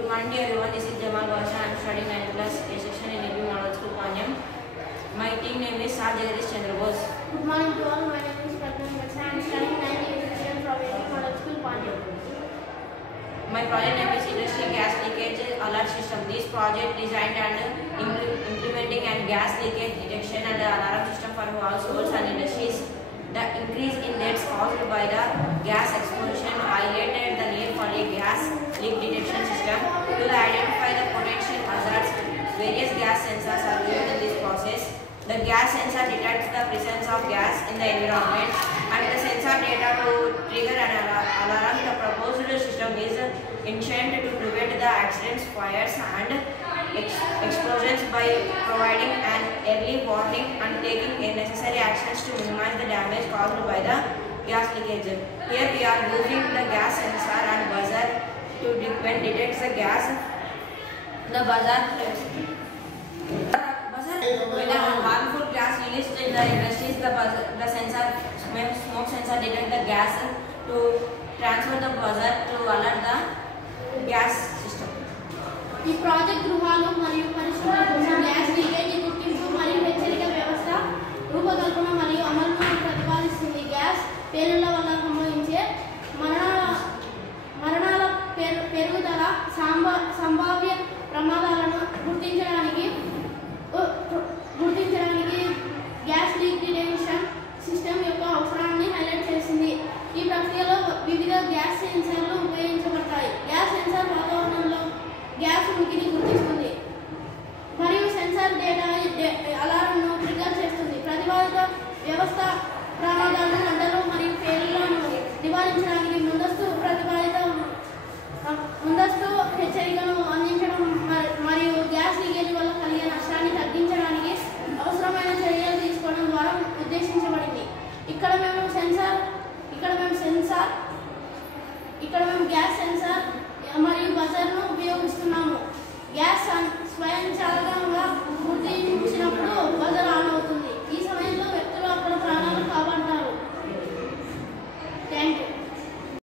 Good morning to everyone. This is Jamal Basha. I am studying 9th class A section in Navy Model School, Panyam. My team name is Sir Jagadish Chandra Bose. Good morning to all. My name is Pratnam Basha. I am studying 9th section from Navy Model School, Panyam. My project name is Industrial Gas Leakage Alert System. This project designed and implementing and gas leakage detection and alarm system for households and industries. The increase in deaths caused by the gas explosion highlighted the need for a gas leak detection system to identify the potential hazards. Various gas sensors are used in this process. The gas sensor detects the presence of gas in the environment and the sensor data to trigger an alarm. The proposed system is intended to prevent the accidents, fires and explosions by providing an early warning and taking necessary actions to minimize the damage caused by the gas leakage. Here we are using the gas sensor and buzzer to when detects the gas. The buzzer when a harmful gas released in the industries, the sensor smoke sensor detect the gas to transfer the buzzer to alert the gas system. ఈ project గృహాలు మరియు పరిశ్రమల కోసం gas leakage గుర్తింపు మరియు హెచ్చరిక వ్యవస్థ రూపకల్పన మరియు అమలును ప్రతిపాదిస్తుంది. గ్యాస్ పేలుళ్ల వల్ల సంభవించే మరణాల పెరుగుదల సంభావ్య ప్రమాదాలను గుర్తించడానికి గ్యాస్ లీక్ డిటెక్షన్ సిస్టమ్ యొక్క అవసరాన్ని హైలైట్ చేసింది. ఈ ప్రక్రియలో వివిధ గ్యాస్ సెన్సర్లు ఉపయోగించబడతాయి. గ్యాస్ సెన్సార్ వాతావరణంలో గ్యాస్ ఉనికిని గుర్తిస్తుంది మరియు సెన్సార్ డేటా అలారంను ట్రిగ్గర్ చేస్తుంది. ప్రతిపాదిత వ్యవస్థ ప్రమాదాలు, మంటలు మరియు పేలుళ్లను నివారించడానికి ముందస్తు హెచ్చరికను అందించడం మరియు గ్యాస్ లీకేజ్ వల్ల కలిగే నష్టాన్ని తగ్గించడానికి అవసరమైన చర్యలు తీసుకోవడం ద్వారా ఉద్దేశించబడింది. ఇక్కడ మేము గ్యాస్ సెన్సార్ మరియు బజర్ను ఉపయోగిస్తున్నాము. గ్యాస్ స్వయంచాలకంగా గుర్తించినప్పుడు